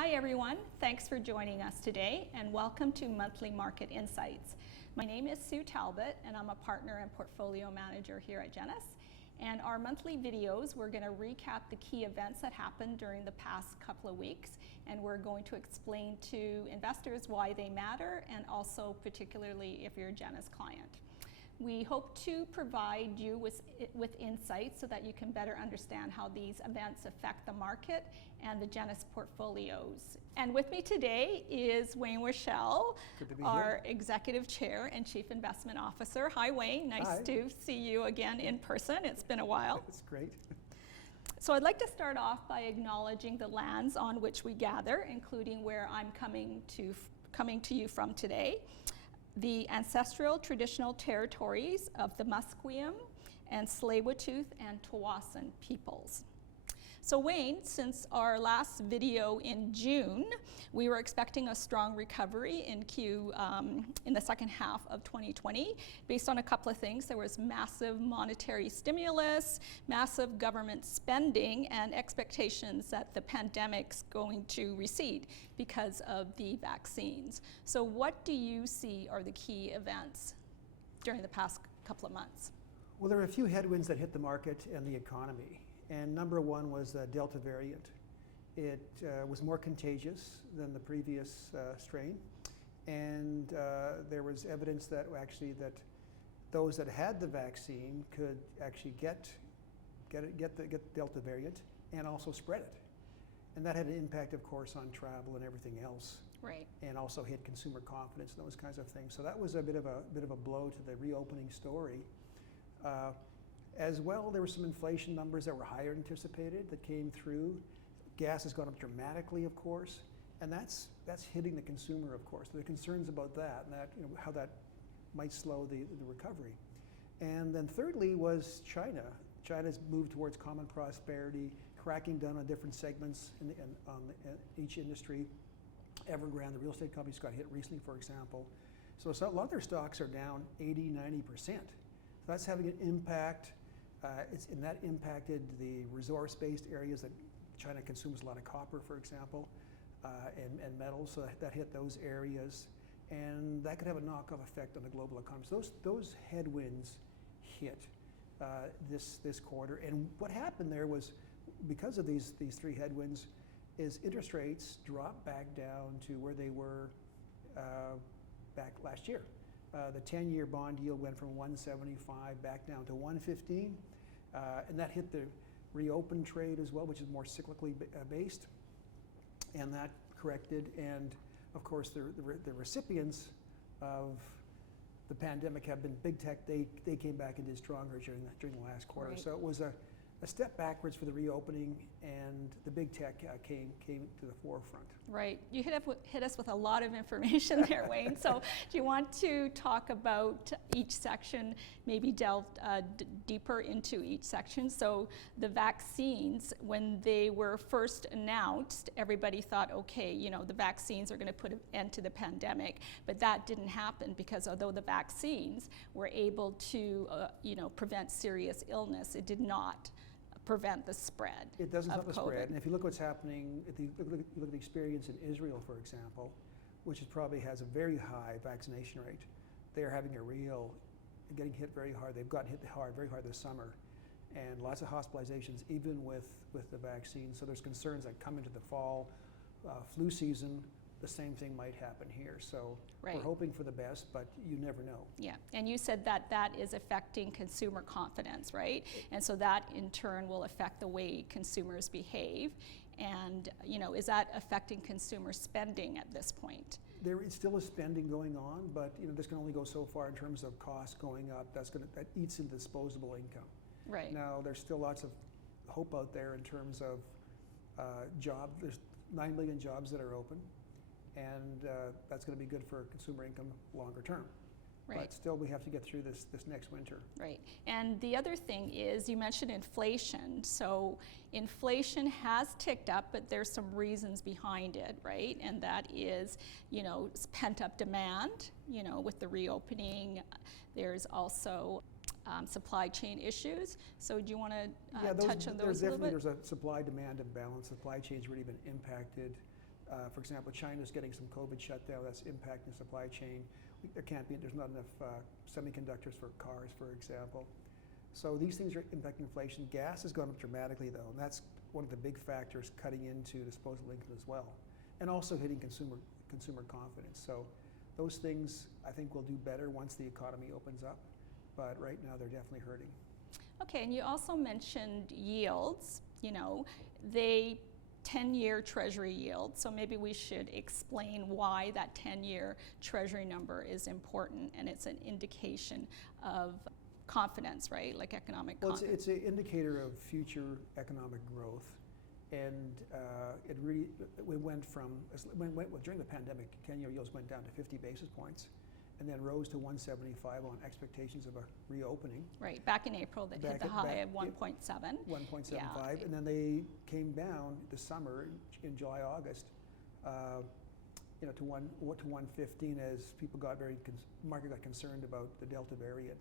Hi everyone, thanks for joining us today and welcome to Monthly Market Insights. My name is Sue Talbot and I'm a partner and portfolio manager here at Genis. And our monthly videos, we're going to recap the key events that happened during the past couple of weeks, and we're going to explain to investors why they matter, and also particularly if you're a Genis client. We hope to provide you with insights so that you can better understand how these events affect the market and the Genis portfolios. And with me today is Wayne Wachell, our Executive Chair and Chief Investment Officer. Hi Wayne, nice to see you again in person. It's been a while. That's great. So I'd like to start off by acknowledging the lands on which we gather, including where I'm coming to you from today. The ancestral traditional territories of the Musqueam and Tsleil-Waututh and Tsawwassen peoples. So Wayne, since our last video in June, we were expecting a strong recovery in the second half of 2020 based on a couple of things. There was massive monetary stimulus, massive government spending, and expectations that the pandemic's going to recede because of the vaccines. So what do you see are the key events during the past couple of months? Well, there were a few headwinds that hit the market and the economy. And number one was the Delta variant. It was more contagious than the previous strain. And there was evidence that actually that those that had the vaccine could actually get the Delta variant and also spread it. And that had an impact, of course, on travel and everything else. Right. And also hit consumer confidence and those kinds of things. So that was a bit of a blow to the reopening story. As well, there were some inflation numbers that were higher than anticipated that came through. Gas has gone up dramatically, of course, and that's hitting the consumer, of course. There are concerns about that and that, how that might slow the recovery. And then thirdly was China. China's moved towards common prosperity, cracking down on different segments on each industry. Evergrande, the real estate companies, got hit recently, for example. So a lot of their stocks are down 80–90%. So that's having an impact. And that impacted the resource-based areas that China consumes a lot of copper, for example, and metals. So that hit those areas, and that could have a knock-on effect on the global economy. So those headwinds hit this quarter. And what happened there was, because of these three headwinds, is interest rates dropped back down to where they were back last year. The 10-year bond yield went from 175 back down to 115, and that hit the reopen trade as well, which is more cyclically based, and that corrected. And of course, the recipients of the pandemic have been big tech. They came back and did stronger during the last quarter. Right. So it was a step backwards for the reopening, and the big tech came to the forefront. Right. You hit us with a lot of information there, Wayne. So do you want to talk about each section, maybe delve deeper into each section? So the vaccines, when they were first announced, everybody thought, okay, the vaccines are going to put an end to the pandemic. But that didn't happen, because although the vaccines were able to, prevent serious illness, it did not prevent the spread. It doesn't stop the COVID. spread. And if you look what's happening, if you look at the experience in Israel, for example, which probably has a very high vaccination rate, they're having getting hit very hard. They've gotten hit very hard this summer, and lots of hospitalizations, even with the vaccine. So there's concerns that come into the fall flu season, the same thing might happen here. So we're hoping for the best, but you never know. Yeah, and you said that is affecting consumer confidence, right? And so that in turn will affect the way consumers behave. And is that affecting consumer spending at this point? There is still a spending going on, but this can only go so far in terms of costs going up. That eats into disposable income. Right. Now there's still lots of hope out there in terms of jobs. There's 9 million jobs that are open. And that's going to be good for consumer income longer term. Right. But still, we have to get through this next winter. Right. And the other thing is, you mentioned inflation. So inflation has ticked up, but there's some reasons behind it, right? And that is, pent-up demand, with the reopening. There's also supply chain issues. So do you want to touch on those a little bit? There's a supply-demand imbalance. Supply chain's really been impacted. For example, China's getting some COVID shutdown that's impacting supply chain. There's not enough semiconductors for cars, for example. So these things are impacting inflation. Gas has gone up dramatically though, and that's one of the big factors cutting into disposable income as well, and also hitting consumer confidence. So those things I think will do better once the economy opens up, but right now they're definitely hurting. Okay, and you also mentioned yields. You know, they 10-year Treasury yield, so maybe we should explain why that 10-year Treasury number is important, and it's an indication of confidence, right? Like economic confidence. It's an indicator of future economic growth, and we went from during the pandemic, 10-year yields went down to 50 basis points, and then rose to 175 on expectations of a reopening. Right, back in April, they hit the high of 1.7. 1.75, Yeah. and then they came down this summer in July, August, to 115 as people got market got concerned about the Delta variant.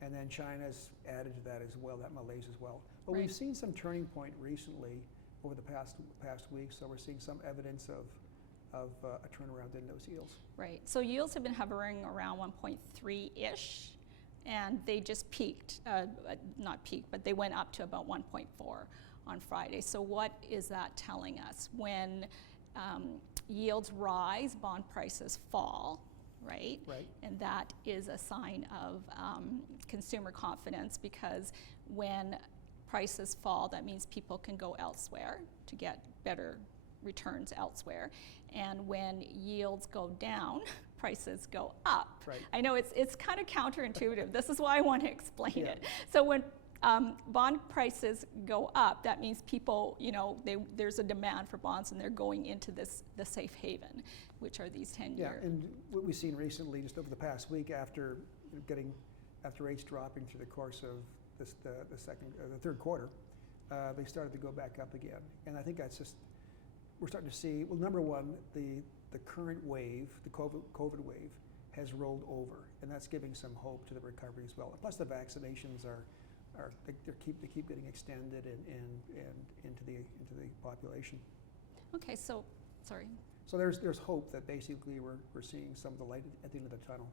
And then China's added to that as well, that malaise as well. But Right. we've seen some turning point recently over the past week, so we're seeing some evidence of a turnaround in those yields. Right, so yields have been hovering around 1.3-ish, and they just peaked, not peaked, but they went up to about 1.4 on Friday. So what is that telling us? When yields rise, bond prices fall, right? Right. And that is a sign of consumer confidence, because when prices fall, that means people can go elsewhere to get better returns elsewhere. And when yields go down, prices go up. Right. I know it's kind of counterintuitive. This is why I want to explain Yeah. it. So when bond prices go up, that means people, there's a demand for bonds, and they're going into the safe haven, which are these 10-year. Yeah, and what we've seen recently, just over the past week, after rates dropping through the course of the third quarter, they started to go back up again. And I think that's just, we're starting to see, well, number one, the current wave, the COVID wave, has rolled over, and that's giving some hope to the recovery as well. Plus, the vaccinations they keep getting extended and into the population. Okay, so sorry. So there's hope that basically we're seeing some of the light at the end of the tunnel.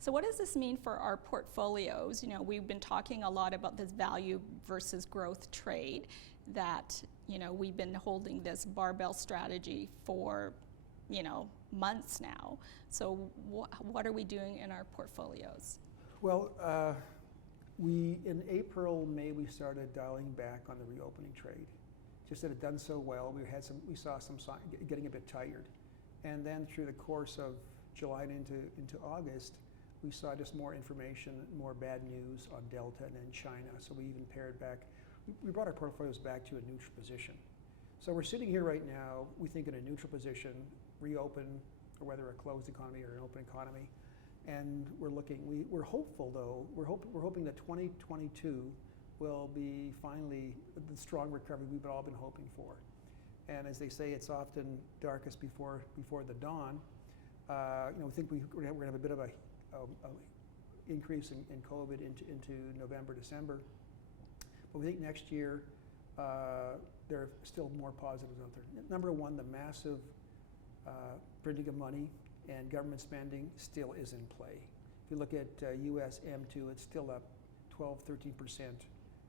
So what does this mean for our portfolios? We've been talking a lot about this value versus growth trade, that we've been holding this barbell strategy for months now. So what are we doing in our portfolios? Well, in April, May, we started dialing back on the reopening trade. Just that it had done so well, we saw some sign getting a bit tired, and then through the course of July and into August, we saw just more information, more bad news on Delta and then China. So we even pared back. We brought our portfolios back to a neutral position. So we're sitting here right now, we think in a neutral position, reopen, or whether a closed economy or an open economy. And we're hopeful though, we're hoping that 2022 will be finally the strong recovery we've all been hoping for. And as they say, it's often darkest before the dawn. We think we're going to have a bit of a increase in COVID into November, December. But we think next year there are still more positives out there. Number one, the massive printing of money and government spending still is in play. If you look at US M2, it's still up 12-13%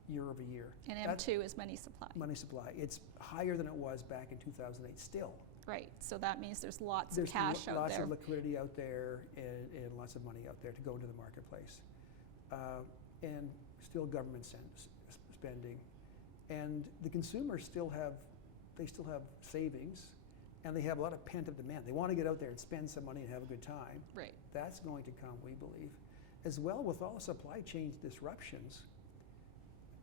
year over year. And M2 is money supply. Money supply. It's higher than it was back in 2008 still. Right, so that means there's lots of cash out Lots there. of liquidity out there and lots of money out there to go into the marketplace. And still government spending. And the consumers still have savings, and they have a lot of pent-up demand. They want to get out there and spend some money and have a good time. Right. That's going to come, we believe. As well, with all the supply chain disruptions,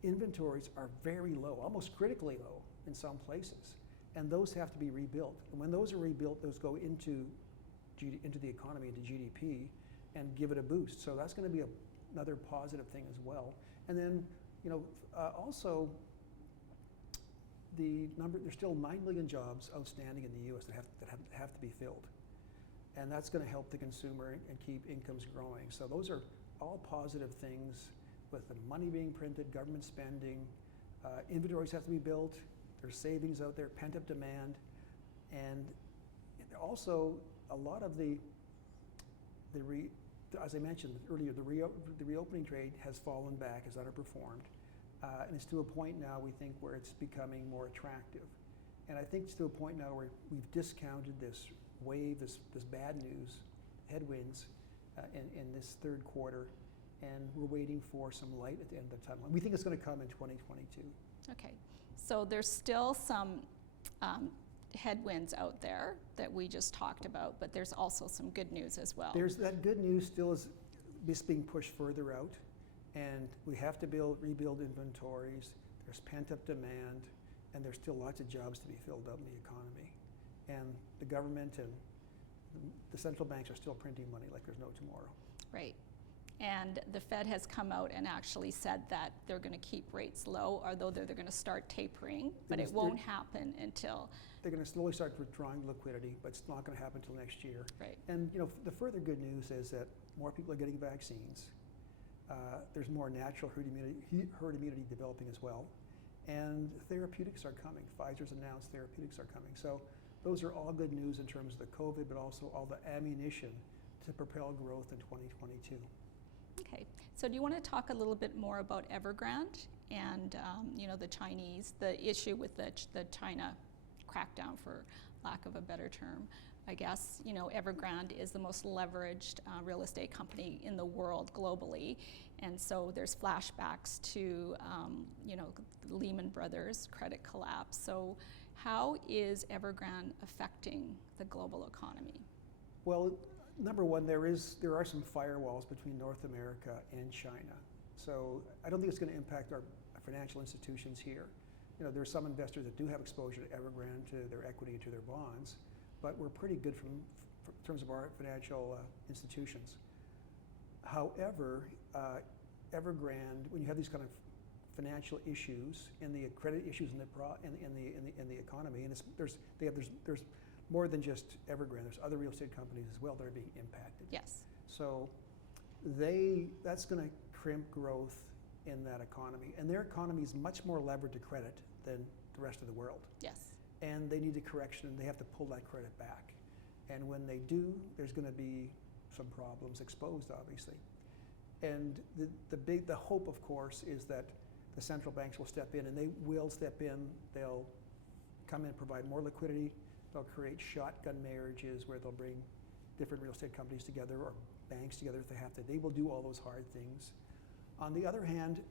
inventories are very low, almost critically low in some places. And those have to be rebuilt. And when those are rebuilt, those go into the economy, into GDP, and give it a boost. So that's going to be another positive thing as well. And then, also, there's still 9 million jobs outstanding in the U.S. that have to be filled. And that's going to help the consumer and keep incomes growing. So those are all positive things, with the money being printed, government spending, inventories have to be built, there's savings out there, pent-up demand. And also, a lot of as I mentioned earlier, the reopening trade has fallen back, has underperformed, and it's to a point now, we think, where it's becoming more attractive. And I think it's to a point now where we've discounted this wave, this bad news, headwinds in this third quarter, and we're waiting for some light at the end of the tunnel. And we think it's going to come in 2022. Okay, so there's still some headwinds out there that we just talked about, but there's also some good news as well. There's that good news still is being pushed further out, and we have to rebuild inventories. There's pent-up demand, and there's still lots of jobs to be filled out in the economy. And the government and the central banks are still printing money like there's no tomorrow. Right. And the Fed has come out and actually said that they're going to keep rates low, although they're going to start tapering, but it won't happen until... They're going to slowly start withdrawing liquidity, but it's not going to happen until next year. Right. And the further good news is that more people are getting vaccines. There's more natural herd immunity developing as well. And therapeutics are coming. Pfizer's announced therapeutics are coming. So those are all good news in terms of the COVID, but also all the ammunition to propel growth in 2022. Okay, so do you want to talk a little bit more about Evergrande and the issue with the China crackdown, for lack of a better term? I guess, Evergrande is the most leveraged real estate company in the world globally, and so there's flashbacks to, the Lehman Brothers credit collapse. So how is Evergrande affecting the global economy? Well, number one, there are some firewalls between North America and China. So I don't think it's going to impact our financial institutions here. There are some investors that do have exposure to Evergrande, to their equity, and to their bonds, but we're pretty good in terms of our financial institutions. However, Evergrande, when you have these kind of financial issues and the credit issues in the economy, and there's more than just Evergrande. There's other real estate companies as well that are being impacted. Yes. So that's going to crimp growth in that economy, and their economy is much more levered to credit than the rest of the world. Yes. And they need a correction, and they have to pull that credit back. And when they do, there's going to be some problems exposed, obviously. And the hope, of course, is that the central banks will step in, and they will step in. They'll come in and provide more liquidity. They'll create shotgun marriages where they'll bring different real estate companies together or banks together if they have to. They will do all those hard things. On the other hand,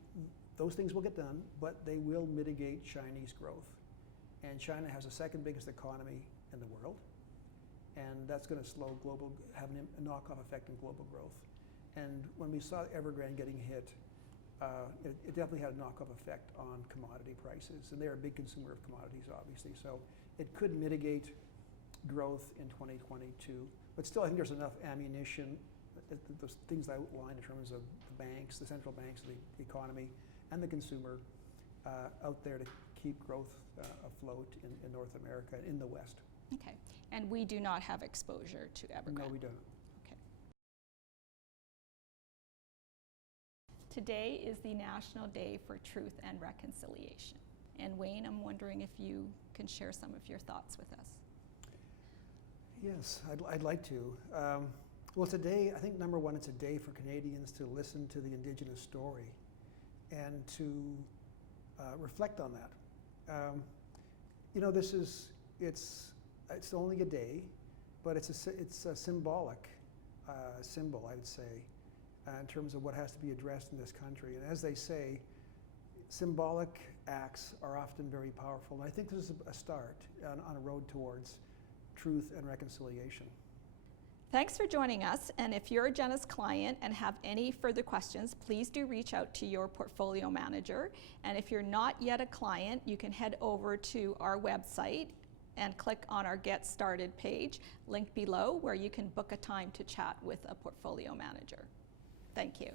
those things will get done, but they will mitigate Chinese growth. And China has the second biggest economy in the world, and that's going to have a knock-on effect in global growth. And when we saw Evergrande getting hit, it definitely had a knock-on effect on commodity prices, and they're a big consumer of commodities, obviously. So it could mitigate growth in 2022, but still I think there's enough ammunition, those things I outlined in terms of the banks, the central banks, the economy, and the consumer out there to keep growth afloat in North America and in the West. Okay, and we do not have exposure to Evergrande? No, we don't. Okay. Today is the National Day for Truth and Reconciliation. And Wayne, I'm wondering if you can share some of your thoughts with us. Yes, I'd like to. Well, today, I think number one, it's a day for Canadians to listen to the Indigenous story and to reflect on that. It's only a day, but it's a symbolic symbol, I would say, in terms of what has to be addressed in this country. And as they say, symbolic acts are often very powerful. And I think this is a start on a road towards truth and reconciliation. Thanks for joining us, and if you're a Genesis client and have any further questions, please do reach out to your portfolio manager. And if you're not yet a client, you can head over to our website and click on our Get Started page, link below, where you can book a time to chat with a portfolio manager. Thank you.